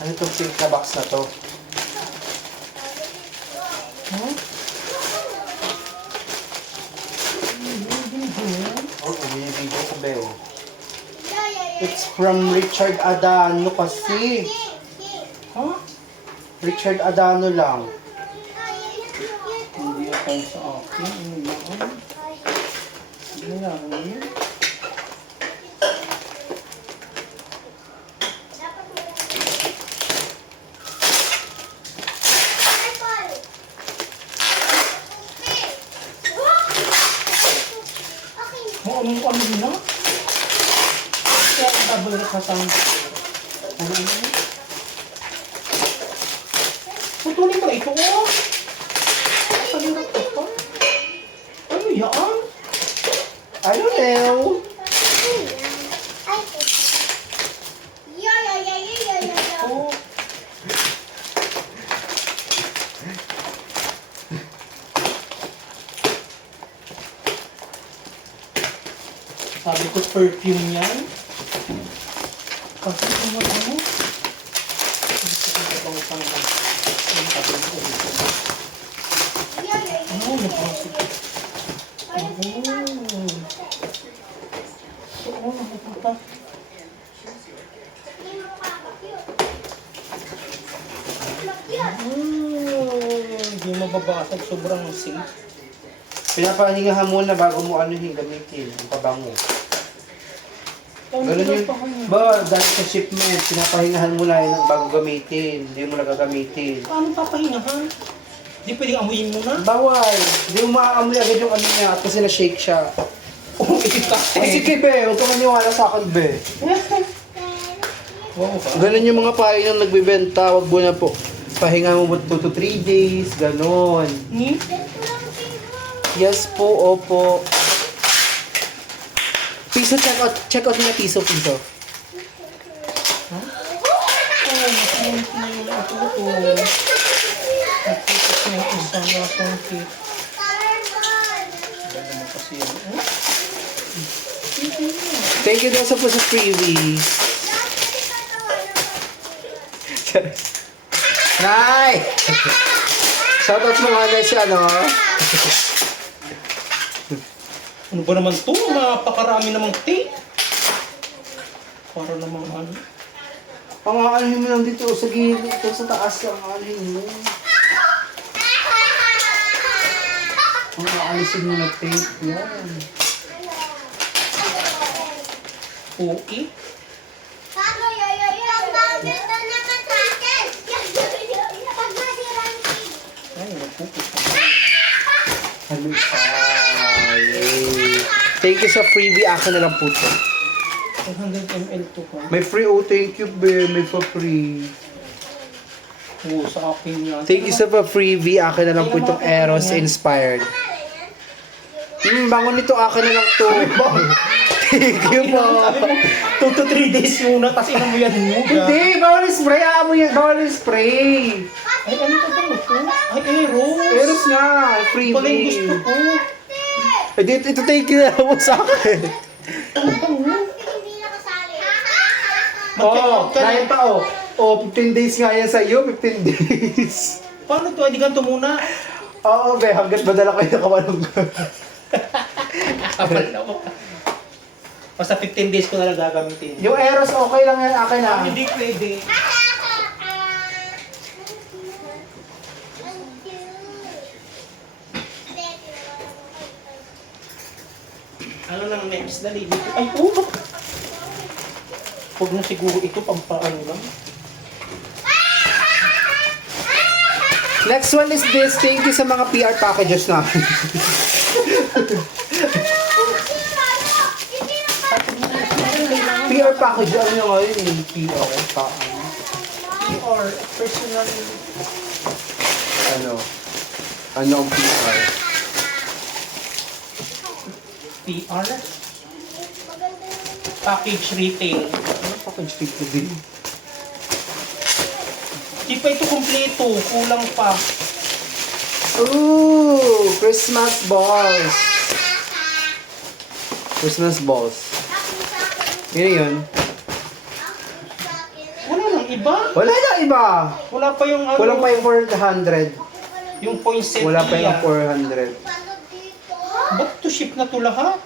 Ano itong pink na box na to? Huh? Oh, umiibigay ko ba oh. It's from Richard Adano kasi. Huh? Richard Adano lang. Hindi ako sa akin. Ano yan? Ano yan? Anong ano yun na? Kaya ang double kasang. Ano yun? Putulin ba ito? Oh! Pagkalirat ko pa. Ano yan? I don't know. Oh. Sabi ko perfume yan. Kasi ano ano? Ano pang ano napasok? Oo, napupunta. Hindi mababasag, sobrang safe. Pinapahingahan muna bago mo anuhin gamitin. Ang pabango. Ganun yun. Ba, dahil sa shipment, pinapahingahan mo lang yun bago gamitin. Hindi mo na gagamitin. Paano papahingahan? Hindi pwedeng amuyin mo na? Bawal. Hindi mo maaamoy agad yung ano niya kasi na-shake siya. Oo, itikak Kasi be, huwag ka maniwala sa akin, be. Wow, Ganun yung mga pahay nang nagbibenta. Huwag mo na po. Pahinga mo 2 to 3 days. Ganon. Yes po, opo. Piso, check out niya piso. Oo, masinunod na yung natuto. Nagtitok na yung isang lasang cake. Ganda naman kasi yan. Thank you daw sa po sa freebie. Nay! Shoutout mo nga na siya, no? Ano ba naman to? Napakarami namang cake. Para namang ano. Pang-aanihin mo lang dito sa gilid, dito sa taas ang aanihin mo. Pang-aalisin mo na tape. Yan. Okay. Ay, nagpupos. Ano ay. Thank you sa freebie. Akin na lang po to. 100 ml to ka. May free. Oh, thank you, be. May pa-free. Oo, sa akin yan. Thank you sa pa-freebie. Akin na lang po itong Eros Inspired. Bangon nito. Akin na lang to. Thank you po. Sabi mo, 2 to 3 days muna, tapos inom mo yan mo. Hindi, bawal spray. Amo yan. Bawal spray. Ay, ano to ba ito? Ay, Eros. Eros nga. Pala yung gusto Freebie. ko. Eh, ito thank you na mo sa akin. Oo, kain pa oh. Oh, 15 days nga yan sa iyo, 15 days. Paano to? Hindi ganito muna. Oo, be, hanggat madala kayo nakamalong. Kapal na ako. Basta 15 days ko na lang gagamitin. Yung Eros, okay lang yan, akin na. Hindi pwede. Ano nang next? Dali dito. Ay, oh! Huwag na siguro ito, pampaano lang. Next one is this. Thank you sa mga PR packages namin. PR package, ano nyo ngayon yung PR package? PR, personal... Ano? Ano ang PR? PR? Package retail. Ano package dito din? Di pa ito kumpleto, kulang pa. Ooh! Christmas balls! Christmas balls. Yun na yun. Wala lang iba. Wala na iba. Wala pa yung ano. Kulang pa yung 400. Yung poinsettia. Wala pa yung 400. Ba't to ship na to lahat?